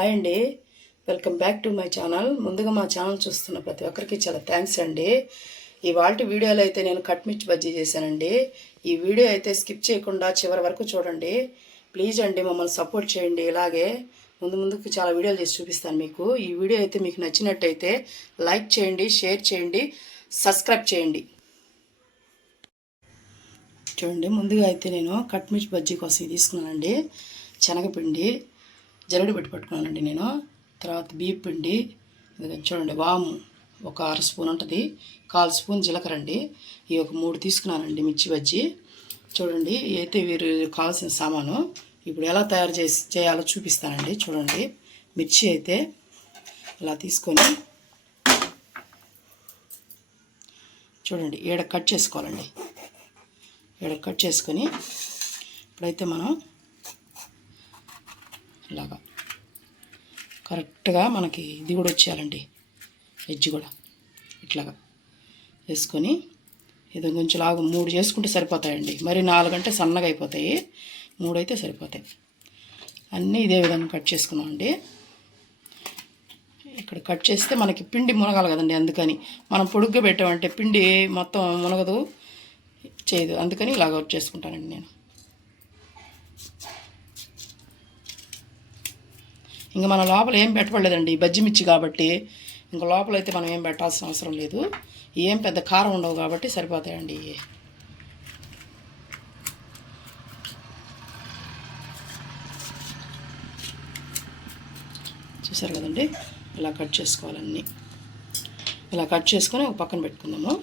Hi అండి, welcome back to my channel. ముందుగా మా ఛానల్ చూస్తున్న ప్రతి ఒక్కరికి చాలా థ్యాంక్స్ అండి. ఇవాళ వీడియోలో అయితే నేను కట్ మిర్చి బజ్జీ చేశానండి. ఈ వీడియో అయితే స్కిప్ చేయకుండా చివరి వరకు చూడండి ప్లీజ్ అండి. మమ్మల్ని సపోర్ట్ చేయండి. ఇలాగే ముందుకు చాలా వీడియోలు చేసి చూపిస్తాను మీకు. ఈ వీడియో అయితే మీకు నచ్చినట్టయితే లైక్ చేయండి, షేర్ చేయండి, సబ్స్క్రైబ్ చేయండి. చూడండి, ముందుగా అయితే నేను కట్ మిర్చి బజ్జీ కోసం తీసుకున్నానండి. శనగపిండి జల్లెడ పెట్టి పట్టుకున్నానండి నేను. తర్వాత బియ్యం పిండి, చూడండి వాము ఒక 1/2 స్పూన్ ఉంటుంది, 1/4 స్పూన్ జీలకర్ర అండి. ఈ ఒక 3 తీసుకున్నానండి మిర్చి బజ్జీ. చూడండి, అయితే వీరు కావాల్సిన సామాను ఇప్పుడు ఎలా తయారు చేయాలో చూపిస్తానండి. చూడండి, మిర్చి అయితే ఇలా తీసుకొని చూడండి ఏడ కట్ చేసుకోవాలండి. ఏడ కట్ చేసుకొని ఇప్పుడైతే మనం ఇలాగా కరెక్ట్గా మనకి ఇది కూడా వచ్చేయాలండి, ఎడ్జ్ కూడా ఇట్లాగా వేసుకొని ఇది కొంచెం లాగా 3 చేసుకుంటే సరిపోతాయండి. మరి 4 అంటే సన్నగా అయిపోతాయి, 3 అయితే సరిపోతాయి. అన్నీ ఇదే విధంగా కట్ చేసుకున్నామండి. ఇక్కడ కట్ చేస్తే మనకి పిండి మునగాలి కదండి, అందుకని మనం పొడుగ్గా పెట్టామంటే పిండి మొత్తం మునగదు, చేయదు. అందుకని ఇలాగ కట్ చేసుకుంటానండి నేను. ఇంకా మన లోపల ఏం పెట్టబడలేదండి, బజ్జి మిర్చి కాబట్టి ఇంకా లోపల అయితే మనం ఏం పెట్టాల్సిన అవసరం లేదు. ఏం పెద్ద కారం ఉండవు కాబట్టి సరిపోతాయండి. చూసారు కదండి, ఇలా కట్ చేసుకోవాలన్నీ. ఇలా కట్ చేసుకొని ఒక పక్కన పెట్టుకుందాము.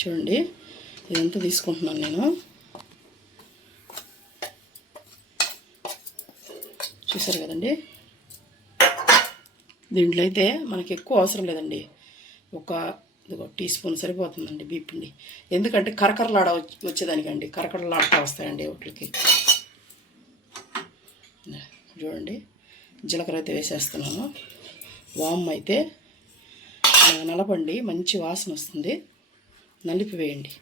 చూడండి, ఇదంతా తీసుకుంటున్నాను నేను. చూసారు కదండి, దీంట్లో అయితే మనకి ఎక్కువ అవసరం లేదండి, ఒక టీ స్పూన్ సరిపోతుందండి బియ్యం పిండి. ఎందుకంటే కరకరలాడ వచ్చేదానికండి, కరకరలాడుతూ వస్తాయండి వాటికి. చూడండి, జీలకర్ర అయితే వేసేస్తున్నాను. వామ్ అయితే నలపండి, మంచి వాసన వస్తుంది, నలిపి వేయండి.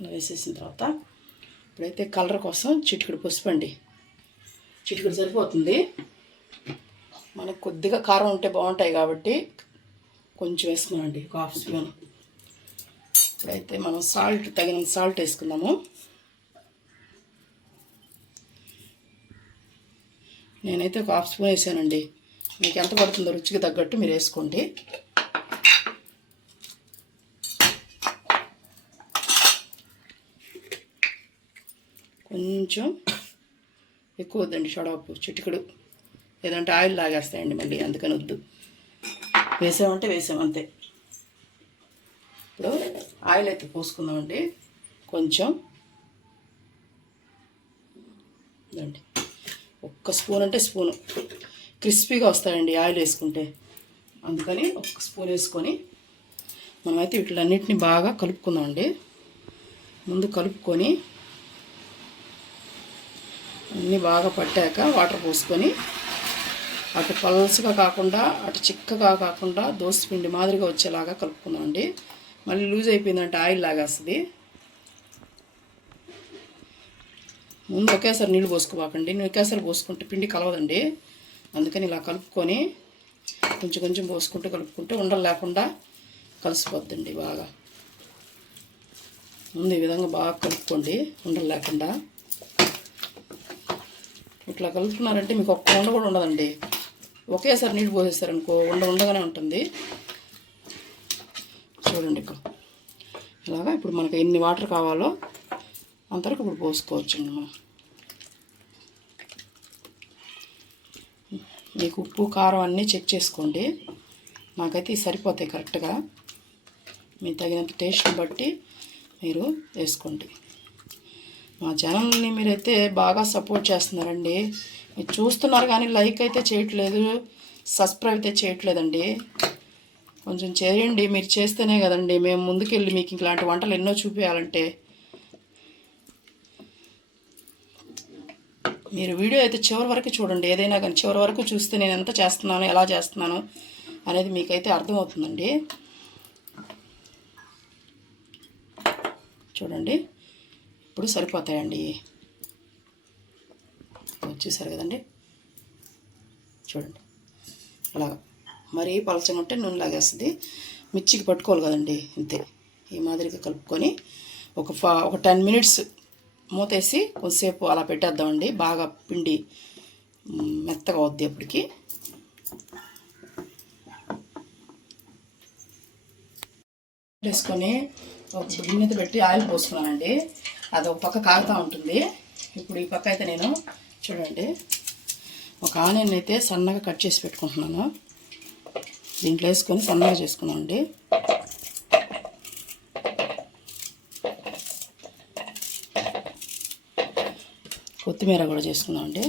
అలా వేసేసిన తర్వాత ఇప్పుడైతే కలర్ కోసం చిటికెడు పసుపు అండి, చిటికెడు సరిపోతుంది. మనకు కొద్దిగా కారం ఉంటే బాగుంటాయి కాబట్టి కొంచెం వేసుకున్నామండి, ఒక 1/2 స్పూన్. ఇప్పుడైతే మనం తగినంత సాల్ట్ వేసుకుందాము. నేనైతే ఒక 1/2 స్పూన్ వేసానండి, మీకు ఎంత పడుతుందో రుచికి తగ్గట్టు మీరు వేసుకోండి. కొంచెం ఎక్కువ వద్దండి, షడోపు చిటికెడు, లేదంటే ఆయిల్ లాగేస్తాయండి మళ్ళీ, అందుకని వద్దు. వేసామంటే వేసామంతే. ఇప్పుడు ఆయిల్ అయితే పోసుకుందామండి కొంచెం. ఇదండి, 1 స్పూన్ అంటే స్పూను, క్రిస్పీగా వస్తాయండి ఆయిల్ వేసుకుంటే, అందుకని 1 స్పూన్ వేసుకొని మనమైతే వీటిలన్నిటిని బాగా కలుపుకుందామండి. ముందు కలుపుకొని అన్నీ బాగా పట్టాక వాటర్ పోసుకొని అటు పల్చగా కాకుండా అటు చిక్కగా కాకుండా దోసపిండి మాదిరిగా వచ్చేలాగా కలుపుకుందామండి. మళ్ళీ లూజ్ అయిపోయిందంటే ఆయిల్ లాగేస్తుంది. ముందు ఒకేసారి నీళ్ళు పోసుకోబాకండి, ఒకేసారి పోసుకుంటే పిండి కలవదండి. అందుకని ఇలా కలుపుకొని కొంచెం కొంచెం కలుపుకుంటే ఉండలు లేకుండా కలిసిపోద్దండి బాగా. ముందు ఈ విధంగా బాగా కలుపుకోండి, ఉండలు లేకుండా. ఇట్లా కలుపుతున్నారంటే మీకు ఒక్క ఉండ కూడా ఉండదండి. ఒకేసారి నీళ్ళు పోసేస్తారనుకో ఉండగానే ఉంటుంది. చూడండి, ఇలాగా ఇప్పుడు మనకు ఎన్ని వాటర్ కావాలో అంతవరకు ఇప్పుడు పోసుకోవచ్చండి మనం. మీకు ఉప్పు కారం అన్నీ చెక్ చేసుకోండి. నాకైతే ఇవి సరిపోతాయి కరెక్ట్గా. మీ తగినంత టేస్ట్ని బట్టి మీరు వేసుకోండి. మా ఛానల్ని మీరైతే బాగా సపోర్ట్ చేస్తున్నారండి. మీరు చూస్తున్నారు కానీ లైక్ అయితే చేయట్లేదు, సబ్స్క్రైబ్ అయితే చేయట్లేదండి. కొంచెం చేయండి, మీరు చేస్తేనే కదండి మేము ముందుకెళ్ళి మీకు ఇలాంటి వంటలు ఎన్నో చూపించాలంటే. మీరు వీడియో అయితే చివరి వరకు చూడండి, ఏదైనా కానీ చివరి వరకు చూస్తే నేను ఎంత చేస్తున్నాను, ఎలా చేస్తున్నాను అనేది మీకైతే అర్థమవుతుందండి. చూడండి ఇప్పుడు సరిపోతాయండి. చూసారు కదండి, చూడండి అలాగా. మరీ పలచగా ఉంటే నూనె లాగేస్తుంది. మిర్చికి పట్టుకోవాలి కదండి, ఇంతే. ఈ మాదిరిగా కలుపుకొని ఒక 10 మినిట్స్ మూతేసి కొద్దిసేపు అలా పెట్టేద్దామండి. బాగా పిండి మెత్తగా అవుద్ది అప్పటికి. వేసుకొని ఒక గిన్నెతో పెట్టి ఆయిల్ పోసుకున్నానండి. అది ఒక పక్క కాగుతూ ఉంటుంది. ఇప్పుడు ఈ పక్క అయితే నేను చూడండి ఒక ఆనియన్ అయితే సన్నగా కట్ చేసి పెట్టుకుంటున్నాను. దీంట్లో వేసుకొని సన్నగా చేసుకున్నామండి. కొత్తిమీర కూడా చేసుకున్నామండి.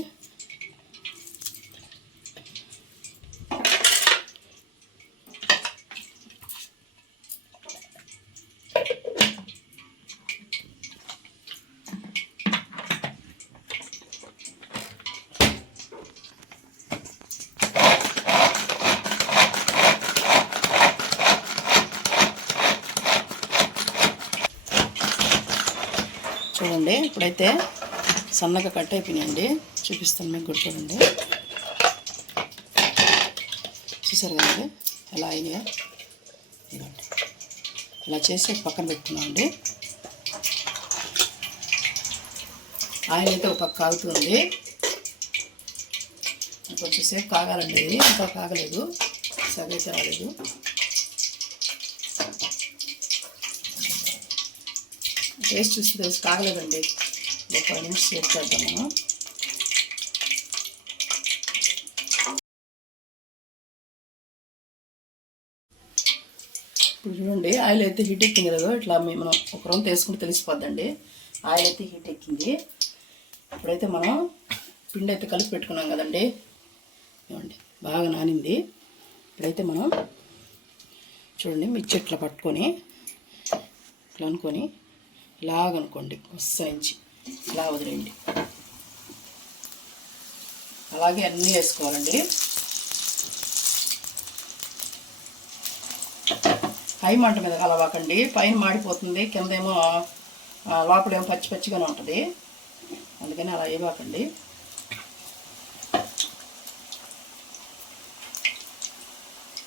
చూడండి ఇప్పుడైతే సన్నగా కట్ అయిపోయినాయండి. చూపిస్తాను మీకు కూడా. చూడండి చూసారు కదండి ఎలా అయినాయో. ఇలా చేసి పక్కన పెట్టుకున్నామండి. ఆయిల్ అయితే ఒక పక్క కాగుతుంది. కొంచెంసేపు కాగాలండి. ఇది ఇంకా కాగలేదు, సగైతే రాలేదు. టేస్ట్ చూసి తెలిసి కాగలేదండి. ఒక 5 నిమిషం సేపు చేద్దాం మనం. ఇప్పుడు చూడండి ఆయిల్ అయితే హీట్ ఎక్కింది కదా, ఇట్లా మనం ఒక రౌండ్ వేసుకుంటే తెలిసిపోద్దండి. ఆయిల్ అయితే హీట్ ఎక్కింది. ఇప్పుడైతే మనం పిండి అయితే కలిపి పెట్టుకున్నాం కదండి, చూడండి బాగా నానింది. ఇప్పుడైతే మనం చూడండి మిర్చి ఇట్లా పట్టుకొని ఇట్లా అనుకొని ఇలాగనుకోండి, వస్తాయించి ఇలా వదిలేయండి. అలాగే అన్నీ వేసుకోవాలండి. హై మంట మీద కలవాకండి, పైన మాడిపోతుంది, కిందేమో లోపలేమో పచ్చి పచ్చిగానే ఉంటుంది. అందుకని అలా వేయబాకండి.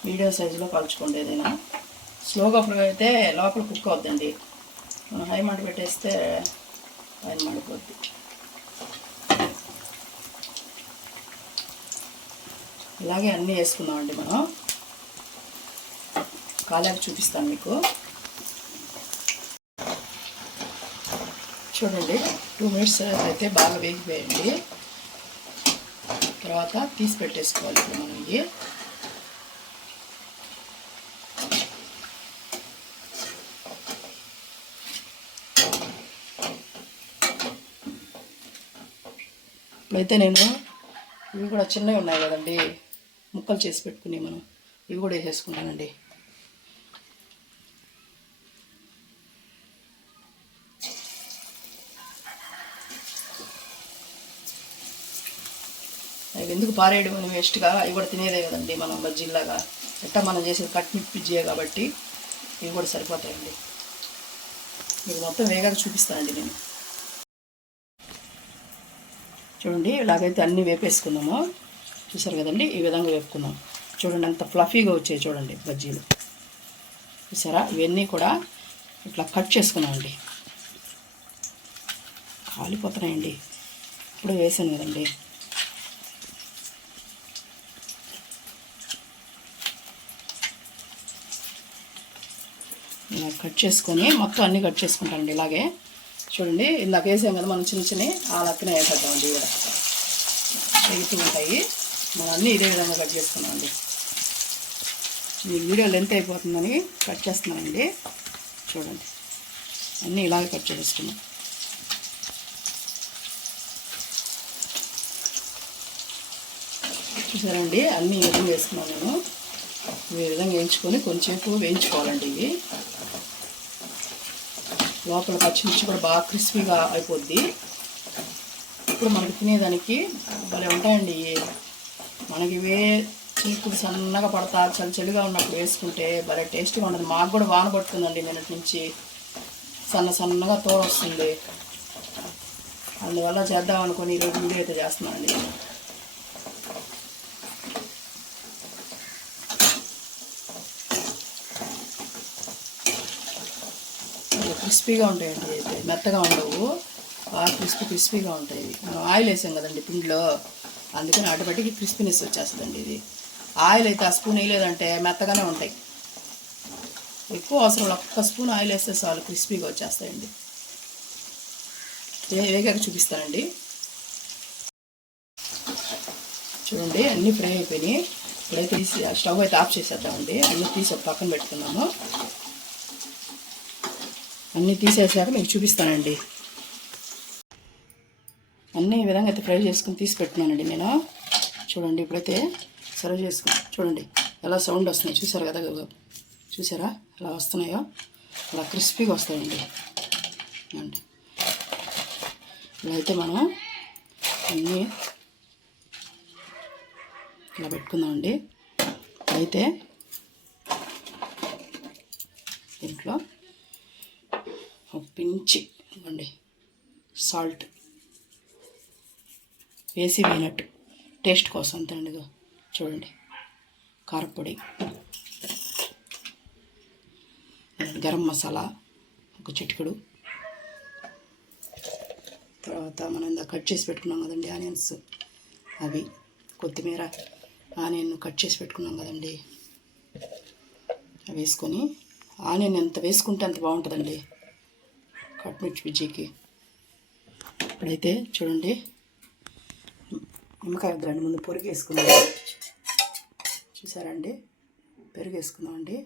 మీడియం సైజులో కలుచుకోండి. ఏదైనా స్లోగా అయితే లోపల కుక్ అవుద్దండి. హై మంట పెట్టేస్తే పైన మాడిపోద్ది. ఇలాగే అన్నీ వేసుకుందామండి మనం. కాలేక చూపిస్తాను మీకు. చూడండి 2 మినిట్స్ అయితే బాగా వేగిపోయండి. తర్వాత తీసి పెట్టేసుకోవాలి ఇప్పుడు మనం. ఇది ఇప్పుడైతే నేను ఇవి కూడా చిన్నవి ఉన్నాయి కదండి, ముక్కలు చేసి పెట్టుకుని మనం ఇవి కూడా వేసేసుకుంటానండి. అవి ఎందుకు పారేయడం అని వేస్ట్గా, అవి కూడా తినేదే కదండి మనం బజ్జీలాగా. ఎట్టా మనం చేసేది కట్మిట్ పిజ్జే కాబట్టి ఇవి కూడా సరిపోతాయండి. మీకు మొత్తం వేగాక చూపిస్తానండి నేను. చూడండి ఇలాగైతే అన్నీ వేపేసుకుందాము. చూసారు కదండి, ఈ విధంగా వేపుకుందాం. చూడండి ఎంత ఫ్లఫీగా వచ్చాయి చూడండి బజ్జీలు. చూసారా, ఇవన్నీ కూడా ఇట్లా కట్ చేసుకున్నామండి. కాలిపోతున్నాయండి, ఇప్పుడు వేసాను కదండి. ఇలా కట్ చేసుకొని మొత్తం అన్నీ కట్ చేసుకుంటామండి. ఇలాగే చూడండి, ఇందాక వేసాం కదా మనం చిన్న చిన్నవి, ఆ లెక్కనే వేసేద్దామండి. కూడా తెగుతూ ఉంటాయి. మనం అన్నీ ఇదే విధంగా కట్ చేసుకున్నామండి. ఈ వీడియో లెంత్ అయిపోతుందని కట్ చేస్తున్నానండి. చూడండి అన్నీ ఇలాగే కట్ చేసుకున్నాం. చూసారండి, అన్నీ ఈ విధంగా వేసుకున్నాను నేను. ఈ విధంగా వేయించుకొని కొంచెంసేపు వేయించుకోవాలండి. ఇవి లోపల పచ్చిమిర్చి కూడా బాగా క్రిస్పీగా అయిపోద్ది. ఇప్పుడు మనకి తినేదానికి భలే ఉంటాయండి. మనకి ఇవే చీకుడు సన్నగా పడతా చలిగా ఉన్నప్పుడు వేసుకుంటే భలే టేస్ట్గా ఉంటుంది. మాకు కూడా వాన పడుతుందండి నిన్నటి నుంచి. సన్నగా తోడ వస్తుంది. అందువల్ల చేద్దాం అనుకుని ఈరోజు వీడియో అయితే చేస్తున్నానండి. క్రిస్పీగా ఉంటాయండి, అయితే మెత్తగా ఉండవు, బాగా క్రిస్పీగా ఉంటాయి. మనం ఆయిల్ వేసాం కదండి పిండిలో, అందుకని ఆటోమేటిక్ క్రిస్పీనెస్ వచ్చేస్తుందండి. ఇది ఆయిల్ అయితే ఆ స్పూన్ వేయలేదంటే మెత్తగానే ఉంటాయి. ఎక్కువ అవసరం, ఒక్క స్పూన్ ఆయిల్ వేస్తే చాలు క్రిస్పీగా వచ్చేస్తాయండి. వేగాక చూపిస్తానండి. చూడండి అన్నీ ఫ్రై అయిపోయినాయి. ఇప్పుడైతే తీసి స్టవ్ అయితే ఆఫ్ చేసేద్దామండి. అన్నీ తీసి పక్కన పెట్టుకున్నాము. అన్నీ తీసేసాక మీకు చూపిస్తానండి. అన్నీ ఈ విధంగా అయితే ఫ్రై చేసుకుని తీసి పెట్టుకున్నానండి నేను. చూడండి ఇప్పుడైతే సర్వ్ చేసుకుని చూడండి ఎలా సౌండ్ వస్తున్నాయి, చూసారు కదా, చూసారా ఎలా వస్తున్నాయో, అలా క్రిస్పీగా వస్తాయండి. అండి ఇలా అయితే మనం అన్నీ ఇలా పెట్టుకుందామండి. అయితే దీంట్లో ఒక పించి ఇవ్వండి సాల్ట్ వేసి వేయనట్టు టేస్ట్ కోసం అంతే అండి. చూడండి కారపొడి, గరం మసాలా ఒక చిటికెడు, తర్వాత మనం ఇందాక కట్ చేసి పెట్టుకున్నాం కదండి ఆనియన్స్, అవి, కొత్తిమీర, ఆనియన్ కట్ చేసి పెట్టుకున్నాం కదండి, అవి వేసుకొని, ఆనియన్ ఎంత వేసుకుంటే అంత బాగుంటుందండి కట్మిర్చి బజ్జీకి. ఇప్పుడైతే చూడండి నిమ్మకాయ వద్దండి, ముందు పెరుగు వేసుకుందాం. చూసారండి పెరుగు వేసుకుందామండి.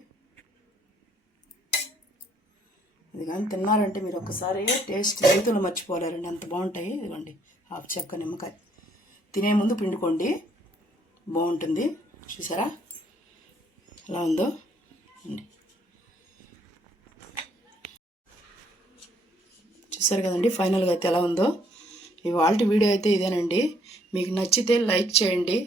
ఇది కానీ తిన్నారంటే మీరు ఒక్కసారి టేస్ట్ రైతులు మర్చిపోలేరండి, అంత బాగుంటాయి. ఇదిగోండి హాఫ్ చెక్క నిమ్మకాయ, తినే ముందు పిండుకోండి, బాగుంటుంది. చూసారా ఎలా ఉందో అండి. చూసారు కదండి ఫైనల్గా అయితే ఎలా ఉందో. ఇవాళ వీడియో అయితే ఇదేనండి. మీకు నచ్చితే లైక్ చేయండి,